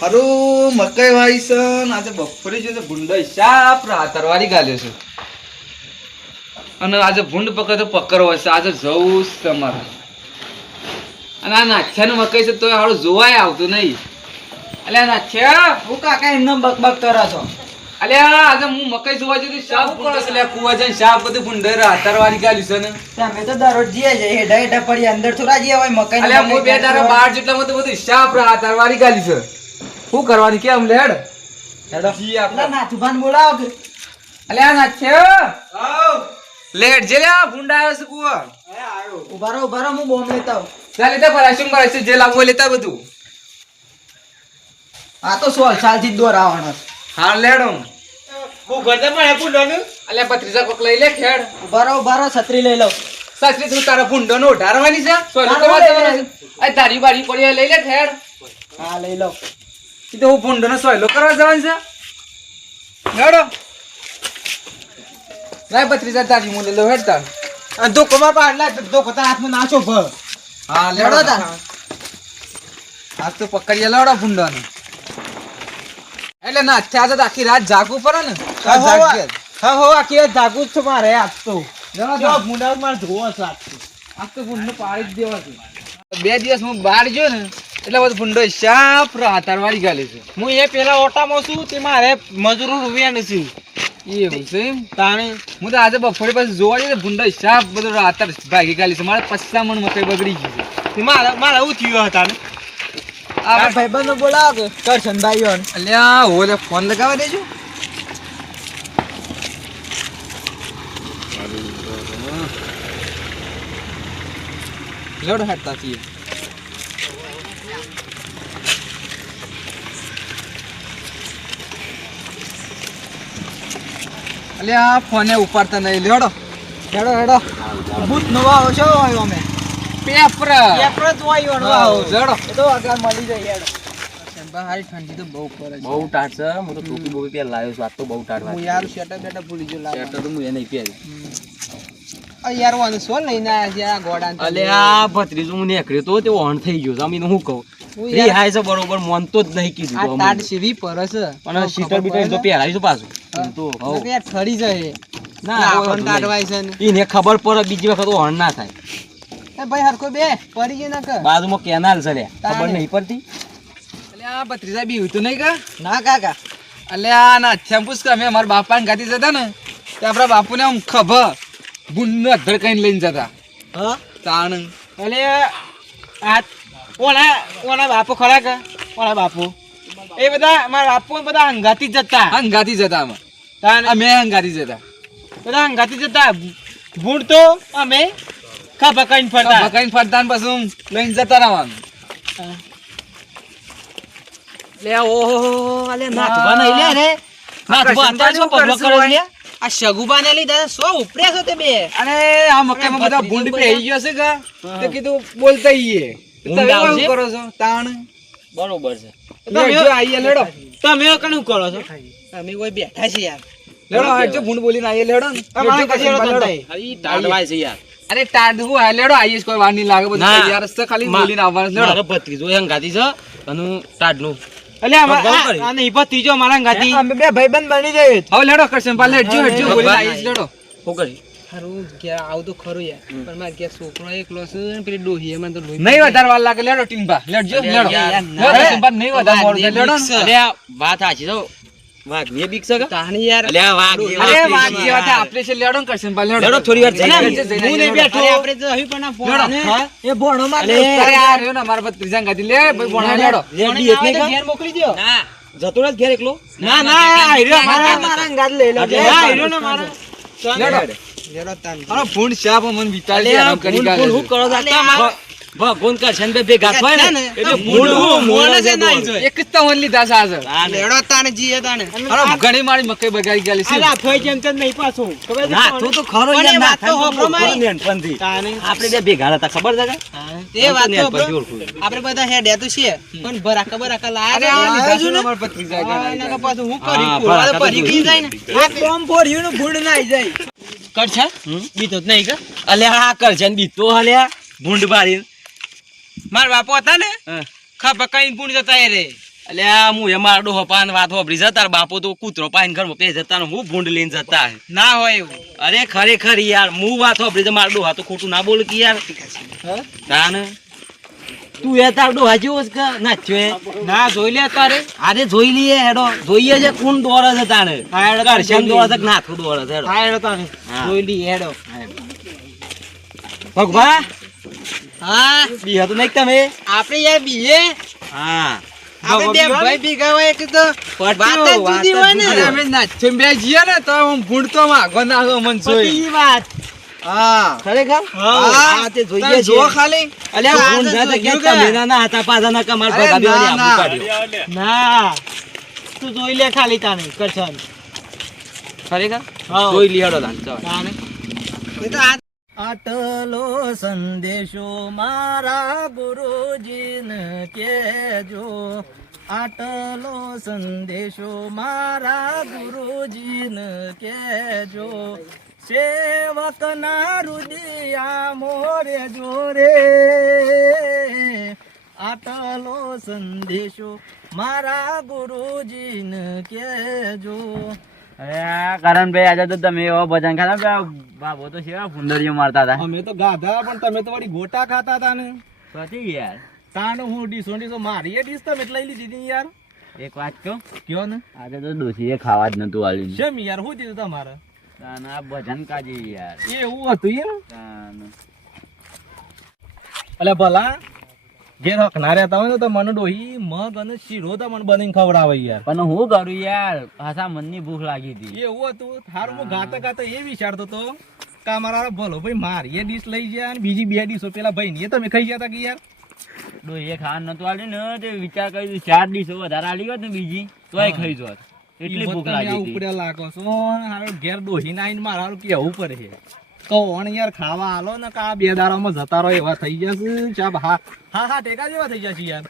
હારું મકાઈ વાવી છે ને આજે બપોરે જો ભૂંડો શાપ તરવારી ગાલ્યો છે અને આજે ભૂંડ પકડ તો પકડવો છે આજે જવું જ તમારે અને આ નાખ્યાનું મકાઈ છે તો હારું જોવાય આવતું નહીં અલ્યા નાખ્યા હું કાકા એમને બકબક કરો છો અલ્યા આજે હું મકાઈ જોવા જતી શાપ ભૂંડો છે અલ્યા કુવા જઈને શાપ બધું ભૂંડો તરવારી ગાલ્યું છે ને તમે તો દરરોજ જીએ છે હેડા હેડા પડી અંદર થોડા જીએ હોય મકાઈ અલ્યા હું બે તારા બાર જેટલા મત બધું શાપ તરવારી ગાલી છે શું કરવાની કેમ લેડ હેડો જી આપણે નાથુભાન બોલાવો કે અલ્યા નાખ્યો લેટ જે લે ભૂંડા આવ્યો છે કુવા ઉભા રહો હું બોમ્બ લેતા આવું ચાલ લેતા પરાશું જે લાવવું હોય લેતા બધું આ તો 16 સાલથી જ દોરાવાનો છે હા લેડો હું ગરદે માં ભૂંડોનું અલ્યા પત્રીજા કોક લઈ લે ખેડ ઉભા રહો છત્રી લઈ લઉં સાસરી તું તારા ભૂંડો નો ઢારવાની છે સોય તો વાત આ તારી બારી પડી લઈ લે ખેડ હા લઈ લઉં ઈ તો હું ભૂંડો નો સોયલો કરવા જવાનું છે લેડો લાય પત્રીજા તારી મુલે લો હેડતા ધોકોમાં પાડલા ધોકો હાથમાં નાચો ભ હા લેડો તા આ તો પકડીએ લેડો ભૂંડો ને એટલે ના ત્યાં તો આખી રાત જાગવું પડે ને હા હો આખી રાત જાગું જ છે મારે આજ તો લેડો ભૂંડા મારે ધોવો છે આ તો ભૂંડો પાડી જ દેવા છે 2 દિવસ હું બહાર ગયો ને એટલે બધું ભૂંડો શાપ તરવારી ગાલે છે હું એ પેલા ઓટામાં છું તે મારે મજૂરો રૂપિયા નથી એવું છે એમ તાણે હું તો આજે બપોરે પછી જોવા જઈએ ભૂંડો શાપ બધો રાતર ભાગી ગાલી છે મારે 50 મણ મકાઈ બગડી ગઈ છે મારે એવું થયું હતા ને આ ભાઈબંધો બોલાવો કે કરશન ભાઈઓ અલ્યા ઓલે ફોન લગાવવા દેજો લેડો હેડતા છીએ અલ્યા ફોને ઉપાડતા નહીં લેડો હેડો હેડો ભૂત નવા આવો છો આવ્યો અમે પેપર પેપર જ આવ્યો નવા આવો લેડો એ તો આગળ મળી જાય હેડો હારી ઠંડી તો બહુ પડે છે બહુ ટાટ છે હું તો ટોપી બોપી પહેલા લાવ્યો છું આજ તો બહુ ટાટ હું યાર શેટર બેટા ભૂલી ગયો લાવ શર્ટ તો હું એ નહીં પહેર્યું આ યાર વાને સોલ લઈને આયા છે આ ગોડાન અલે આ ભત્રીજો હું નીકળ્યો તો તે ઓન થઈ ગયો છે અમીને હું કહું હું રી હાય છે બરોબર મોનતો જ નહીં કીધું આ તો ટાટ અમીને. સીવી પરસ અને સીટર બીટર તો પહેરાવીશું પાછું તો હઉ. યાર ઠરી જાય ના ના કોઈ પણ વાંધો ટાટવાય છે ને નહીં. ઈને ખબર પડે બીજી વખત ઓન ના થાય એ ભાઈ હરકો બે પડી ગઈ ના કર બાજુમાં કેનાલ છે લે ખબર તાણે. નહીં પડતી અલ્યા ભત્રીજા બી હતું નહીં કા ના કાકા અલ્યા ના થેમ્પુસ કે અમે અમારા બાપાને ગાતી જતા ને તે આપણા બાપુને આમ ખભા ભૂંડનો અધર કઈને લઈને જતા હા તાણ એટલે આ ઓના બાપો ખરા કે ઓના બાપુ એ બધા મારા બાપુ બધા હંગાતી જ જતા હંગાતી જતા અમે તાન અમે હંગાતી જતા બધા હંગાતી જતા ભૂંડ તો અમે ખભા કઈને ફરતા ભકાઈને ફરતા ને પછી લઈને જતા રહેવાનું લે ઓહો અલે નાથવા નહીં લે રે નાથવા અત્યારે શું પગલો કરે લે આ શગુબાને લીધા સો ઉપડ્યા છો તે બે અને આ મકાઈમાં બધા ભૂંડ પેઈ ગયો છે કે તો કીધું બોલતા ઈએ ઊંઘ તમે આવશે? શું કરો છો તાણ બરોબર છે લેડજો આઈએ લેડો તમે કણું કરો છો અમે કોઈ બેઠા છે યાર લેડો હેડજો ભૂંડ બોલીને આઈએ લેડો ને અમારે લેડજો કશી લેડો. લેડો ઈ ટાટવાય છે યાર અરે ટાઢ હું આ લેડો આઈએ કોઈ વાર નહીં લાગે બધું ના. તૈયાર જ છે ખાલી બોલીને આવવાનું મારો લેડો ભત્રીજો હંગાતી છે અને ટાટનું અલે ભગવાન કરી. આ નહીં પતીજો મારા ગાતી અમે બે ભાઈબંધ બની જઈએ હવે લેડો કરશે પાલ હેડજો હેડજો બોલીને આઈએ લેડો શું કરી હારું ઘેર આવું તો ખરું યાર પણ મારા ઘેર છોકરો એકલો છે ને પેલી ડોહી એમાં તો લોહી નહીં વધારે વાર લાગે લેડો ટીમ્બા લેડજો લેડો યાર, લેડો ટીમ્બા નહીં વધારે મોડું થાય, લેડો ને. અલે આ વાત સાચી છે વાઘની બીક છે કે તાણી યાર અલે આ વાઘ જેવા અરે છે વાત યાર. જેવા થાય આપણે છે લેડો ને કરશે પાલ લેડો લેડો થોડી વાર જઈને અરે, આવીએ. જઈને હું નહીં લેડો. બેઠો આપણે તો અહીં પણ આ ફોન લેડો. ને હા? એ ભણો માં અરે આ રહ્યો ને અમારા પર ત્રીજા ગાદી લે ભાઈ ભણા લેડો લેડી એક નહીં કા? ઘેર મોકલી દો ના જતો રહે ઘેર એકલો ના ના આયરો મારા મારા ગાદ લઈ લો એટલે ના આયરો ને મારા લેડો લેડો તાન અરે ભૂંડ શાપ મને વિતાડી અલે આ આરામ કરી ભૂંડ ગાલે ભૂંડ છે. હું કરો છો? અલે આ ભગવાન કરશે ને બે ભેગા થાય ને એટલે ભૂંડ ભૂંડ હું હું મોણ મોણ છે છે નહીં બોલ. જોઈ. એક જ તો ઓનલી દાસ હાજર લેડો તાન જીએ તાન અરે ઘણી મારી મકઈ બગાડી ગાલી છે અલા ફઈ જેમ તેમ નહીં પાછું ખબર છે ના કોણ? તું તો ખરો પણ એ યાર, ના વાત તો થાય હોભળો મારી. નેનપણથી. તાને આપણે બે ભેગા હતા ખબર છે કે? એ વાત તો નેનપણથી બરો. ઓળખું. આપણે બધા હેડ્યા તો છીએ પણ બરાકા બરાકા અરે લાયા આ લીધા છે છે ને ને અમારા પર ત્રીજા આ ગાલે એના પાછું હું હા, કરી બરાકા તો ભરી ગઈ જાય ને આ કોમ ફોડ્યું ને ભૂંડ નાઈ જાય કરશે બીતો જ નહીં કે અલ્યા આ કરશે ને બીતો અલ્યા ભૂંડ બારી મારા બાપો હતા ને હા. ખા પકાઈને ભૂંડ જતા એ રે અલ્યા હું એ મારો ડોહો પાન વાત વાપરી જતા રે, બાપો તો કૂતરો પાઈન ઘરમાં પે જતા ને હું ભૂંડ લઈને જતા હે. ના હોય એવું. અરે ખરેખર યાર હું વાત વાપરી તો મારો ડોહા તો ખોટું ના બોલ કે યાર. તાને તું એ તાર ડોહા જેવો જ કે નાચ્યો એ? ના જોઈ લે તારે. અરે જોઈ લઈએ હેડો, જોઈએ છે કોણ દોડે છે તાણે. હા, હેડો. કરશન દોડે છે કે નાથું દોડે છે હેડો. હા હેડો તારે. હા. જોઈ લઈએ હેડો. ભગવા હા બી હતું નહીં તમે? આપણે યાર બીએ હા આપણે બે ભાઈ ભેગા હોય કે તો વાત જ જુદી હોય ને. અમે નાચે બે જીએ ને તો હું ભૂંડ તો માગો નાખો મન જોઈ. પતી વાત. હા ખરેખર હા, તે જોઈએ તમે છે. જો ખાલી અલ્યા આ ભૂંડ તો ના તો જોયું ક્યાં કે? તમે ના હતા પાછા ના કમાલ અરે ભગા બેવાની ના, આબરૂ ના. કાઢ્યો. ના તું જોઈ લે ખાલી તાને કરશન. ખરેખર હા. જોઈ લીધો તાન ચાલ. તાને એ તો આટલો સંદેશો મારા ગુરુજીને કેજો, આટલો સંદેશો મારા ગુરુજીને કેજો, સેવકના રુદિયા મોરે જોરે, આટલો સંદેશો મારા ગુરુજીને કેજો. કરણભાઈ આજે તો તમે એવો ભજન ખાતા બાબો તો સેવા ફુંદરીઓ મારતા હતા. અમે તો ગાધા પણ તમે તો વળી ગોટા ખાતા હતા ને. પછી યાર તાણ હું ડીસો મારી એ ડીશ તમે લઈ લીધી હતી યાર. એક વાત કહું, કયો ને આજે તો ડોશીએ ખાવા જ નતું આલ્યું. શેમ યાર શું દીધું તમારે? આ ભજન કાજી યાર. એવું હતું એમ? તાન. અલે ભલા ઘેર હક ના રહેતા હોય ને તો મને ડોહી મગ અને શીરો તો મને બનાવીને ખવડાવે યાર. પણ હું કરું યાર, પાછા મનની ભૂખ લાગી હતી. એવું હતું. થારું હું ગાતા ગાતા એ વિચારતો તો કે મારા ભલો ભાઈ મારી એ ડીશ લઈ જાય અને બીજી બે ડીશો પેલા ભાઈ ની તમે ખાઈ ગયા હતા કે યાર. ડોહીએ ખાવા નતું આલ્યું ને તે વિચાર કરી 4 ડીશો વધારે આલી હોત ને બીજી તોય ખાઈ જોત. એટલી ભૂખ લાગી હતી. ઉપડ્યા લાગો છો હારું ઘેર ડોહી ના આઈને મારે હારું કેવું પડે છે. કોણ યાર ખાવા આલો ને કા બે દાડામાં જતા રહો એવા થઈ જશે. ચાપ હા હા હા ટેકા જેવા થઈ જશે યાર.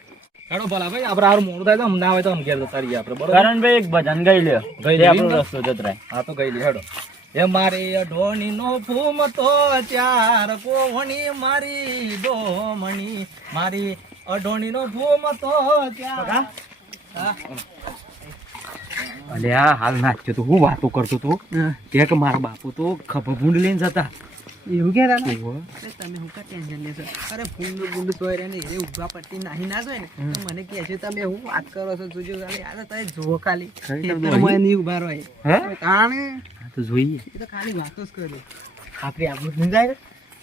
હેડો ભલા ભાઈ આપણે હારું મોડું થાય તો ના હોય તો અમે ઘેર જતા રહીએ આપણે બરોબર. કરણભાઈ એક ભજન ગાઈ લ્યો, ગાઈ તે લ્યો. આપણો રસ્તો જતરાય. હા તો ગઈ લે હેડો. એ મારે અઢોણી નો ફૂમ તો ચાર કોવણી મારી ડોમણી, મારી અઢોણી નો ફૂમ તો ચાર. અલ્યા હાલ નાચ્યો તો હું વાતો કરતો તો કે મારા બાપુ તો ખભા ભૂંડ લઈને જતા. એવું કે તમે હું કા ટેન્શન લેશો? અરે ફૂંડ ગુંડ સોયરે ને એ ઉભા પટ્ટી નાહી ના જોય ને તો મને કહે છે તમે હું વાત કરો છો જોજો ખાલી આ તો તમે જુઓ ખાલી ખેતરમાં નહીં ઉભા રહે. હે તાણે હા તો જોઈએ. એ તો ખાલી વાતો જ કરે. આપણે આબરૂ નહીં જાય.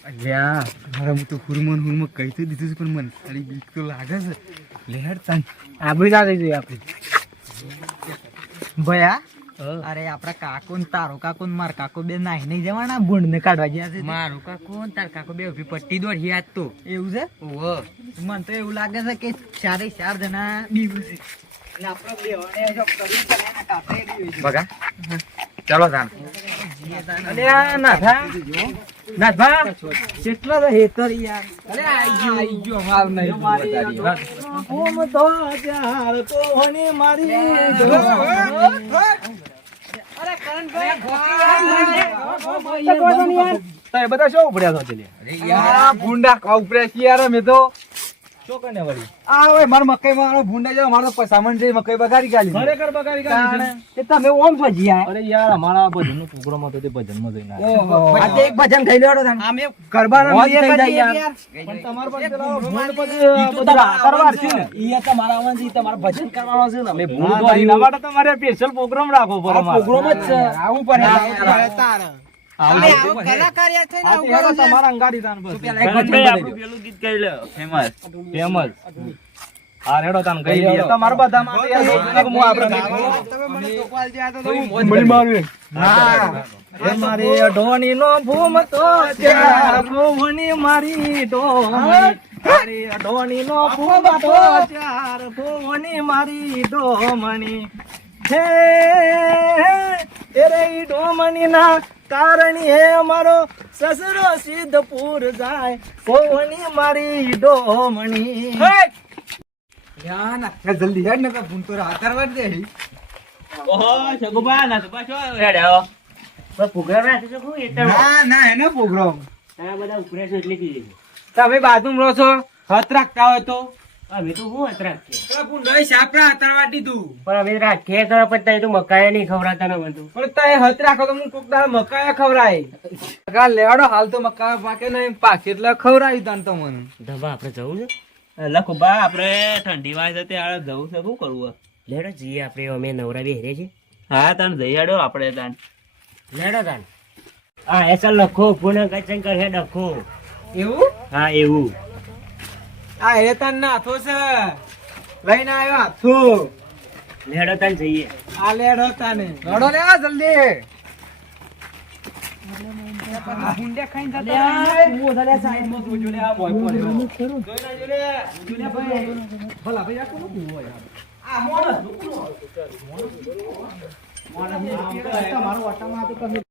અલ્યા મારા હું તો હુરમન કહી તો દીધું છે પણ મને સારી બીક તો લાગે છે. લેહડ તાન આબરૂ ના થઈ જોઈએ આપણી. ભયા અરે આપડા કાકો ને તારો કાકો ને માર કાકો બે નાહી નહીં જવાના ભૂંડ ને કાઢવા ગયા છે. મારો કાકો ને તાર કાકો બે ઉભી પટ્ટી દોડી યાદ તો એવું છે. મને તો એવું લાગે છે કે 4 જણા બીવું છે એટલે આપણે બેવાને જો કરી એના કાપે દીવી છે. બગા ચાલો તાન. અલ્યા નાથા નાથા કેટલા તો હેતર યાર. અરે આઈ ગયો માર નહીં ઓમ તો ચાર કોહણી મારી બધા શું ઉપડ્યા છો? યાર ભૂંડા ખાવ ઉપરે છે યાર અમે તો. શું કને વળી આ હવે મારો મકઈ મારો ભૂંડા જેવો મારો સામાન છે મકઈ બગાડી કાઢી. ખરેખર બગાડી કાઢી છે. એ તમે ઓમ ભજી આયા. અરે યાર અમારા ભજન નો પ્રોગ્રામ હતો તે ભજન માં જઈને ઓહો. આજે એક ભજન ખાઈ લેવાનો તમે. અમે ગરબાના મોજ રમીએ થઈ કરીએ જાય યાર. પણ તમાર પાસે પેલા ભૂંડ પછી બધા કરવાર છે ને ઈ તમારા આવવાનું છે તમારે ભજન કરવાનો છે ને અમે ભૂંડ તો એના માટે તમારે સ્પેશિયલ પ્રોગ્રામ રાખવો પડે. આ પ્રોગ્રામ જ છે. આવું પડે તારે તમારા અંગાડી તાન બસ પેલું ગીત ગાઈ લ્યો ફેમસ. ફેમસ આ રેડો તાન ગઈ લે તમારા બધા માટે આ એક હું આપણે તમે મને ટોપાલ જ્યા તો મળી મારું હા એ મારી અઢોણી નો ભૂમ તો ચાર ભૂમણી મારી ડોમણી, મારી અઢોણી નો ભૂમ તો ચાર ભૂમણી મારી ડોમણી હે એ રે ડોમણી ના કારણી હે મારો સસરો સિદ્ધપુર જાય ભૂમણી મારી ડોમણી. જલ્દી હેડ ને ભૂન તો રાહ કરવા દે. ઓહો સગુબા ના તો પાછો હેડ આવો. બસ પ્રોગ્રામ રાખી શકો એટલે ના ના એને પ્રોગ્રામ આ બધા ઉપરે છે એટલે કીધું. તમે બાજુમાં રહો છો હત રાખતા હોય તો અમે તો હું જ રાખીએ તો ભૂંડોય સાપરા હાથરવાટી તું પણ અમે રાખીએ ખરા પણ તઈ તો મકાઈ નહીં ખવડાવતા ને બધું પણ તારે હત રાખો તો હું કોક દાડો મકાયા ખવરાય કાકા લેવાડો હાલ તો મકા પાકે નહીં પાકે એટલે ખવડાવી તાન તો મને ધબા આપણે જવું છે લખુબા આપણે ઠંડી વાય છે ત્યારે જવું છે શું કરવું લેડો જઈએ આપણે અમે નવરા બી હેરે છે હા તાન જઈ આડો આપણે તાન લેડો તાન હા એસા લખો પૂર્ણ કચંકર હે ડખો એવું હા એવું આ હેતાન ના હાથો છે લઈને આવ્યો હાથો લેડો તાન જઈએ આ લેડો તાને લડો લે જલ્દી ભૂંડે ખાઈને જતા મો ધલે સાઈડ માં જોજો લે આ બોય પડ્યો જોઈ લે ભાઈ ભલા ભાઈ આ કોનું કુવો યાર આ મોણસ તમારો ઓટામાં તો કમી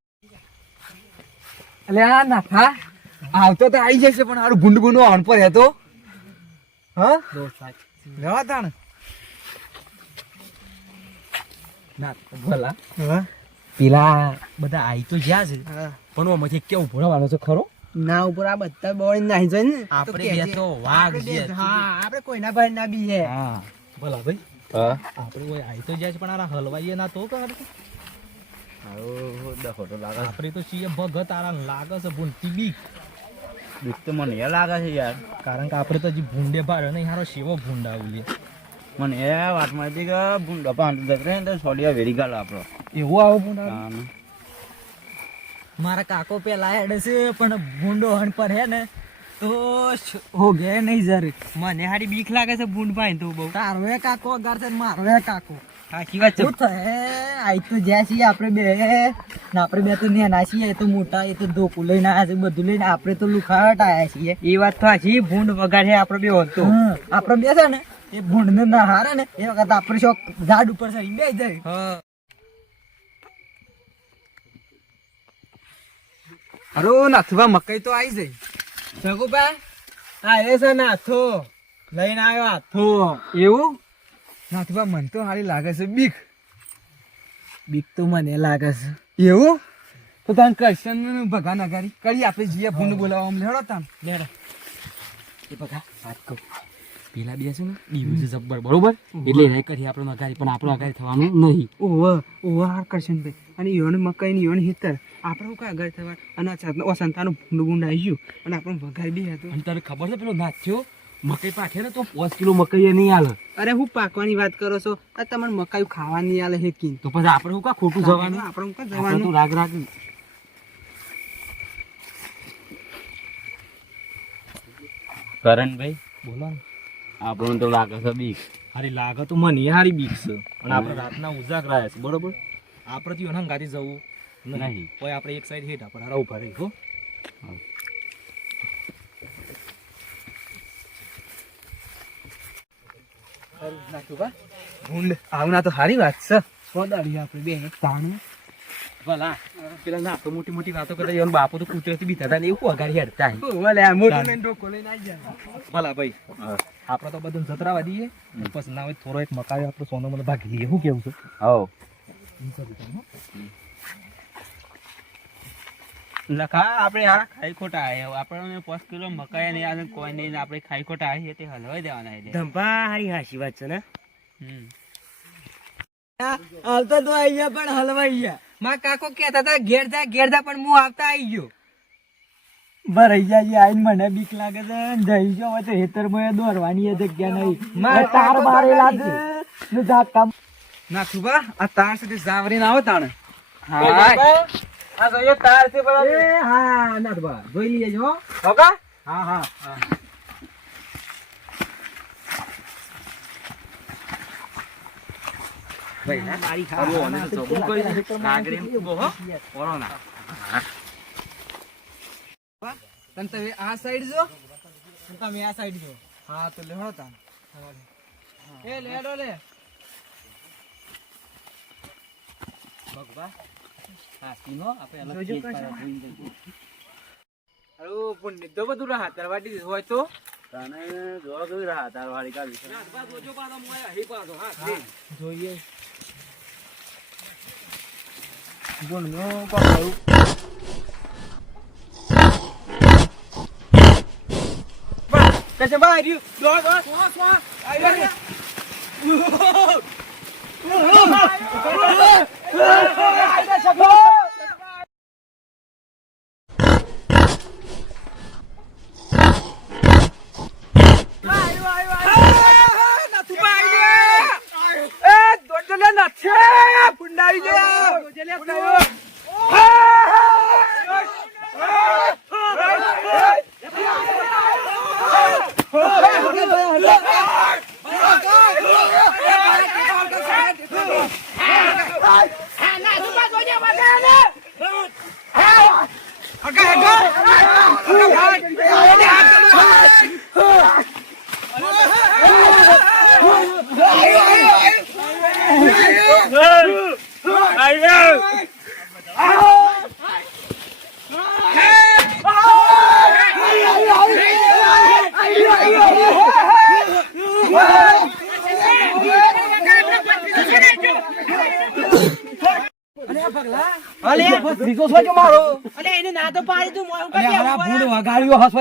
અલે આ નાથા આવતો તો આવી જશે પણ હારું ભૂંડ ભૂંડ ઓન પર હતો હા લેવા તાણ ના ભલા પેલા બધા આઈ તો જ્યાં છે પણ ઓમાંથી કેવું ભણવાનો છે ખરો ના ઉપર આ બધા બોય નાહી જાય ને આપણે બે તો વાઘ છે હા આપણે કોઈના ભાઈ ના બી હે હા ભલા ભાઈ હા આપણે કોઈ આઈ તો જ્યાં છે પણ આ હલવાઈએ ના તો કર આપણે તો છીએ ભગત આરા લાગે છે ભૂંડતી બીક બીક તો મને એ લાગે છે યાર કારણ કે આપણે તો હજી ભૂંડે ભારે નહીં હારો સેવો ભૂંડ આવલી મને એ વાતમાં હતી કે ભૂંડા પાંચ જકરે ને છોડિયા વેરી ગાલ આપણો એવું આવો ભૂંડ આવે? હા મારા કાકો પેલા હેડે છે પણ ભૂંડો હણ પર હે ને તો હો ગયા નહીં જરે મને હારી બીક લાગે છે બૂંદ ભાઈ તો બહુ તારો હે કાકો અગાર છે મારો હે કાકો સાચી વાત છે શું થાય આઈ તો જ્યાં છીએ આપણે બે ને આપણે બે તો નેના છીએ એ તો મોટા એ તો ધોકું લઈને આવ્યા છે બધું લઈને આપણે તો લુખાવટ આવ્યા છીએ એ વાત તો સાચી ભૂંડ વગાડે આપણે બે હોતો આપણે બે છે ને એ ભૂંડ ને ના હારે ને એ વખત આપણે શોખ ઝાડ ઉપર ચડી બે જાય હા હલો નાથુભા મકાઈ તો આવી જાય સગુભા આ એ છે ને હાથો લઈને આવ્યો હાથો એવું નાથુભા મને તો હારી લાગે છે બીક બીક તો મને લાગે છે એવું તો તાન કરશન ભગા નગારી કરી આપણે જીએ ભૂંડ બોલાવવા અમને હેડો તાન લેડો એ ભગા વાત કહું પેલા બે છે ને દીવું છે જબ્બર બરોબર એટલે એને કરી આપણે નગારી પણ આપણું નગારી થવાનું નહીં ઓવા હાર કરશન ભાઈ અને યોને મકાઈ ની યોને હિતર આપણે હું આગળ થવા અને સંતાનું ભૂંડ ભૂંડ આવી ગયું અને આપણે વઘાર બી હતું અને તને ખબર છે પેલો નાચ્યો મકાઈ પાઠે ને તો 5 કિલો મકાઈ એ નહીં આલે અરે હું પાકવાની વાત કરો છો આ તમને મકાઈ ખાવાની આલે હેકીન તો પછી આપણે હું કા ખોટું જવાનું આપણે હું કા આપણે જવાનું તો રાગ રાગ કરણભાઈ બોલો ને આપણને તો લાગે છે બીક હારી લાગે તો મને હારી બીક છે અને આપણે રાતના ઉજાગરા છે બરોબર આપણે તો એના ગાડી જવું નહીં. કોઈ આપણે એક સાઈડ હેઠ આપણે હારા ઉભા રહી હો ભૂંડ આવના તો હારી વાત છે સોદાડી આપણે બે તાણું ભલા પેલા ના તો મોટી મોટી વાતો કરતા એનો બાપો તો કૂતરેથી બીતા હતા ને એવું અગાડી હેડતા ભલે આ મોટું લઈને ઢોકો લઈને આવી જાય ભલા ભાઈ આપણે તો બધું જતરાવા દઈએ પછી ના હોય થોડો એક મકાઈ આપણે સોનો મને ભાગી લઈએ શું કેવું છે હવ લખા આપણે હારા ખાઈ ખોટા આવ્યા આપણને 5 કિલો મકાઈ નહીં આવે કોઈ નહીં આપણે ખાઈ ખોટા આવીએ તે હલવાઈ દેવાના એટલે ધંપા હારી હાચી વાત છે ને હાલતો તો આવી ગયા પણ હલવાઈ ગયા મારા કાકો કહેતા હતા ઘેર જા પણ હું આવતા આવી ગયો ભરાઈ જાય આઈને મને બીક લાગે છે જઈ ગયો હોય તો હેતર માં દોરવાની એ જગ્યા નહીં તાર મારે લાગે ને જાત કામ ના સુબા આ તાર સુધી જાવરીને આવો તાણે આ તો એ તાર છે બરાબર એ હા ના બા જોઈ લઈએ જો હોકા હા હા ભાઈ ના મારી ખાવો અને તો જબું કરી નાગરી ઉભો હો ઓરો ના તને તમે આ સાઈડ જો તમે આ સાઈડ જો હા તો લેહો તા એ લેડો લે ભગવા હા તીનો આપણે અલગ જોજો ચીજ કશા. પાડવા જોઈને જઈશું. અરે પુણ્ય તો બધું રહા તરવાડી હોય તો તને જોવા જોઈ રહ્યા તાર વાળી કાઢી છે. જોઈએ ગુણનો પકડું કશે બહાર રહ્યું. દોડ, દોડ.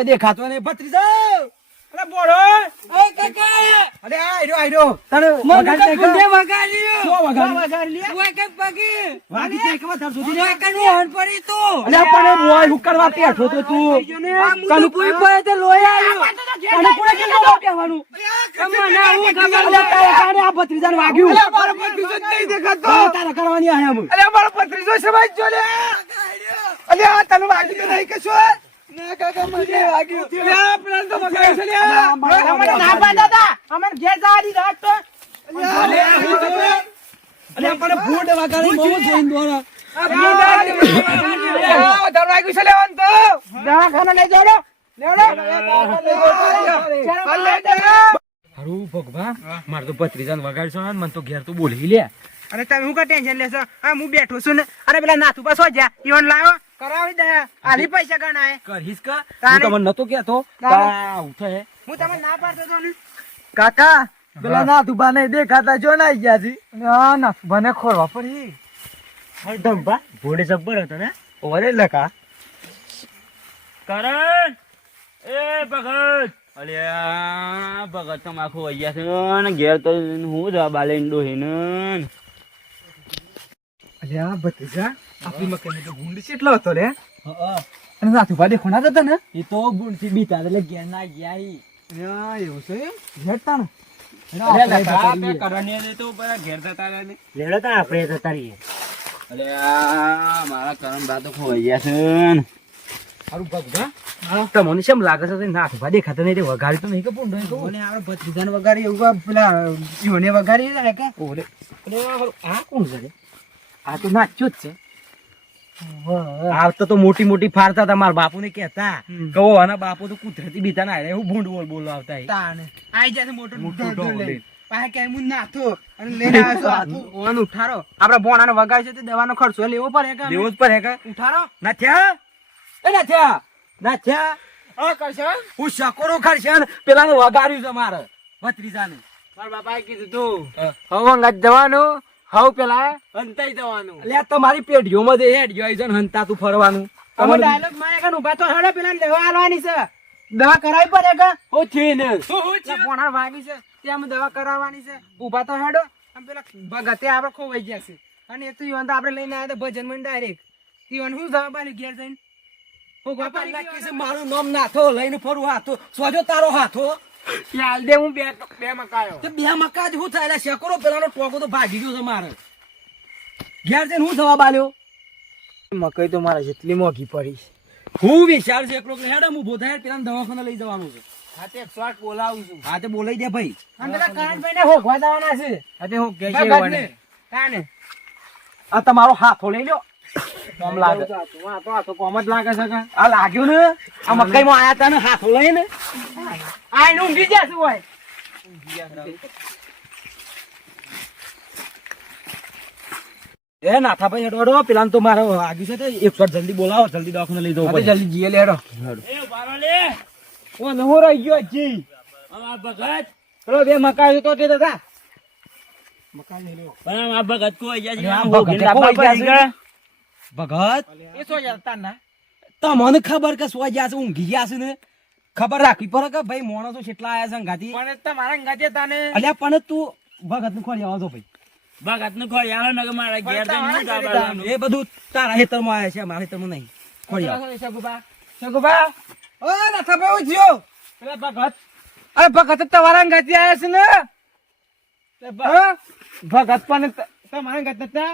દેખાતો ને ભત્રીજો. અરે બોલો. ઓય કાકા. અરે આયરો. તને વગાડી દે વગાડ્યો. શું વગાડ્યો? ઓય કે પગી. વાગી દે કે વધાર સુધી. ઓય કની હન પડી તો. અરે પણ મોય હુકરવા પેઠો તો તું. કનું કોઈ પડે તે લોય આવ્યો. તને કોઈ કે નો બેવાનું. કમના હું ખબર લેતા કાને આ ભત્રીજાને વાગ્યું. અરે મારો ભત્રીજો નહીં દેખાતો. તારા કરવાની આયા હું. અરે મારો ભત્રીજો સમજ જો લે. અરે આ તને વાગ્યું તો નહીં કશો. ના કાકા મને વાગ્યું. લ્યા પ્લાન તો મગાવ્યો છે લ્યા. અમને ના પાડતા હતા. અમને ઘેર જવાની રાત તો. અરે પણ ફૂટ વગાડી બહુ જોઈન દોરા. આ ફૂટ વાગ્યું છે લેવન તો. દવાખાને લઈ જોડો. હારું ભગવાન માર તો ભત્રીજાને વગાડશો ને મને તો ઘેર તો બોલી લે. અરે તમે હું કા ટેન્શન લેશો? હા હું બેઠો છું ને. અરે પેલા નાથુ પાસ હો જા. ઈવન લાવો કરાવી દે. આલી પૈસા ગણાય કરીશ કા? હું તમને નતો કેતો કા ઉઠે. હું તમને ના પાડતો તો ને કાકા. પેલા નાથુબા ને દેખાતા જો ના ગયા છી. ના નાથુબા ને ખોરવા પડી. હરદમ બા ભોડે જબ્બર હતો ને. ઓરે લકા કરણ એ ભગત અલ્યા ભગત તો આખું વૈયા છે ને ઘેર તો હું જવા બાલે ડોહીને. અલ્યા ભત્રીજા આપણી મકાન તો ગુંડ કેટલો હતો રે. અને નાથુબા દેખો ના હતા ને. એ તો ગુંડ થી બીતા એટલે ઘેર ના ગયા ઈ. એવું છે હેડતા ને. લેડો તા આપણે જતા રહીએ. મારા કરમ બા તો ખોવાઈ છે ને. સારું ભગવા તમને કેમ લાગે છે નાથુબા દેખાતા નહીં વગાડી તો નહીં કે પૂંડો મને આપણે ભત્રીજાને વગાડી એવું પેલા ઈઓને વગાડી જાય કે ઓરે આ કોણ છે? આ તો નાચ્યો જ છે. આવતા તો મોટી મોટી ફારતા હતા મારા બાપુ ને કેતા કહો આના બાપુ તો કુદરતી બીતા ના હું ભૂંડ બોલ આવતા આઈ જાય મોટો પાહે કે હું નાથો અને લઈને આવ્યો ઓન ઉઠારો આપણે બોણાને વગાડી છે તે દવાનો ખર્ચો લેવો પડે કે લેવો જ પડે કે ઉઠારો નાથ્યા એ નાથ્યા નાથ્યા આ કરશે હું શકોરો ખરશે પેલાને વગાડ્યું છે મારે ભત્રીજાને. મારા બાપાએ કીધું તું હવે અંગાત જવાનું હાઉ પેલા હંતાઈ જવાનું. એટલે તમારી પેઢીઓમાં દે હેડ જોઈ જન હંતા તું ફરવાનું. તમે ડાયલોગ મારે કન ઉભા તો હેડો પેલા લેવા આલવાની છે. દવા કરાવી પડે કે ઓ છે ને પોણા વાગી છે ત્યાં દવા કરાવવાની છે. ઉભા તો હેડો આમ પેલા ભગતે આપણે ખોવાઈ ગયા છે અને એ તો ઈવન તો આપણે લઈને આવ્યા ભજન માં ડાયરેક્ટ ઈવન હું જવાબાની ઘેર જઈને મારું નામ નાથો લઈને ફરું હાથો સોજો તારો હાથો યાલ દે હું બે મકાયો તે બે મકા જ હું થાય શેકરો પેલાનો ટોકો તો ભાગી ગયો છે મારે ઘેર જઈને હું જવાબ આલ્યો. મકઈ તો મારે જેટલી મોઘી પડી હું વિચાર છે એકલો હેડા હું બોધાય પેલા દવાખાને લઈ જવાનું છે. હા તે 108 બોલાવું છું. હા તે બોલાઈ દે ભાઈ. અંદર કાનભાઈ ને હોગવા જવાના છે. હા તે હું કે છે કાને આ તમારો હાથો લઈ લ્યો. કોમ લાગે આ તો કોમ જ લાગે છે કે આ લાગ્યું ને આ મકાઈમાં આયા તા ને હાથો લઈને આ નું ઊંઘી જશે હોય. એ નાથા ભાઈ હેડો પેલા તો મારો આગી છે 108 જલ્દી બોલાવો જલ્દી દવાખાને લઈ જવું પડે. જલ્દી જીએ લેડો એ બારો લે ઓ નહો રહી ગયો જી આ ભગત પેલો બે મકાઈ તો તે દાદા મકાઈ લે પણ આ ભગત કો આયા ભગત એ સો જતા ના તમને ખબર કે સો ગયા છે ઊંઘી ગયા છે ને ખબર રાખવી પડે કે ભાઈ માણસો કેટલા આયા છે અંગાથી. પણ તમારા અંગાતે તાને અલ્યા પણ તું ભગત નું ખોરી આવો છો ભાઈ. ભગત નું ખોરી આવે ને કે મારા ઘેર જઈને હું ગાવાનું? એ બધું તારા હેતરમાં આયા છે, મારા હેતરમાં નહીં. ખોરી આવો. સગુબા ઓ નાથા ભાઈ હું થયો? પેલા ભગત અરે ભગત જ તમારા અંગાથી આયા છે ને? હા? ભગત પણ તમારા અંગાતે હતા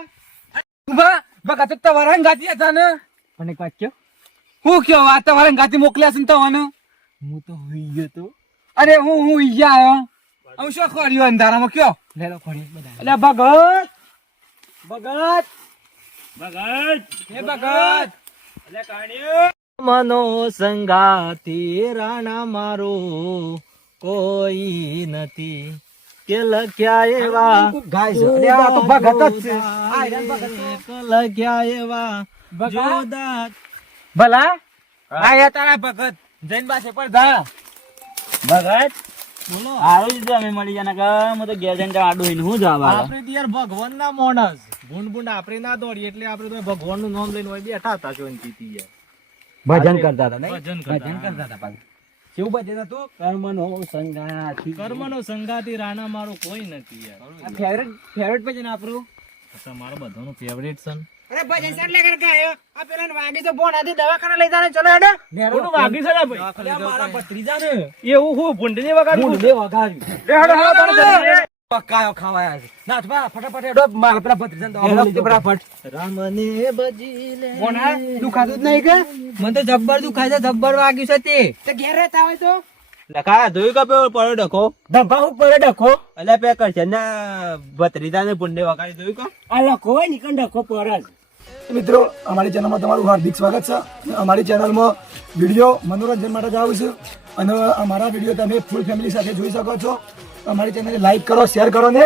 ભગત જ તમારા અંગાથી હતા ને? પણ એક વાત કયો, હું કયો આ તમારા અંગાથી મોકલ્યા છે ને તમને? હું તો હુઈ ગયો તો. અરે હું ઈયા આવ્યો. હું શું કર્યું અંધારામાં કયો? લે લો ખોરી બધા. અલ્યા ભગત ભગત ભગત હે ભગત એટલે કાઢ્યો. મનો સંગાથી રાણા મારો કોઈ નથી કે લખ્યા એવા ગાય છે. અલ્યા આ તો ભગત જ છે. આ હેરાન ભગત છે. લખ્યા એવા જોરદાર. ભલા આયા તારા ભગત જૈન પાસે પર ધા. ભગત બોલો આવી જ અમે મળી જાય કે હું તો ઘેર જઈને આડું હોય ને હું જવા આપણે તો યાર ભગવાન ના માણસ ભૂંડ આપણે ના દોડીએ એટલે આપણે તો ભગવાન નું નામ લઈને હોય બેઠા હતા શાંતિથી યાર. ભજન કરતા હતા નહીં? ભજન ભજન કરતા હતા પાછું. કેવું ભજન હતું? કર્મનો સંગાથી. કર્મનો સંગાતી રાણા મારો કોઈ નથી યાર. આ ફેવરેટ ભજન આપણું. તમારો બધાનું ફેવરેટ છે ને. અરે ભજન સાટ લેકર ગાયો. આ પેલા વાગી તો બોનાથી દવાખાના લઈ જાને ચલો હેડો. કોનું વાગી છે ને ભાઈ? અલ્યા મારા ભત્રીજાને એવું હું ભૂંડની વગાડું? મૂંઢે વગાડ્યું. પકાયો ખાવાયા છે. નાથબા ફટાફટ હેડો મારા પેલા ભત્રીજાને દવાખાને લઈ જાઓ ફટાફટ. રામને બજી લે. બોના દુખાતું જ નહીં કે? મને તો જબ્બર દુખાય છે, જબ્બર વાગ્યું છે તે. તે ઘેર રહેતા હોય તો લખા ધોઈ કપે પડ્યો ડખો ધંભા ઉપર ડખો. એટલે પેકર છે ને ભત્રીજા ને પુંડે વગાડી ધોઈ કો આ લખો હોય નીકળ ડખો પર જ. મિત્રો અમારી ચેનલમાં તમારું હાર્દિક સ્વાગત છે. અમારી ચેનલમાં વિડીયો મનોરંજન માટે જ આવે છે અને અમારા વિડીયો તમે ફૂલ ફેમિલી સાથે જોઈ શકો છો. અમારી ચેનલને લાઈક કરો, શેર કરો ને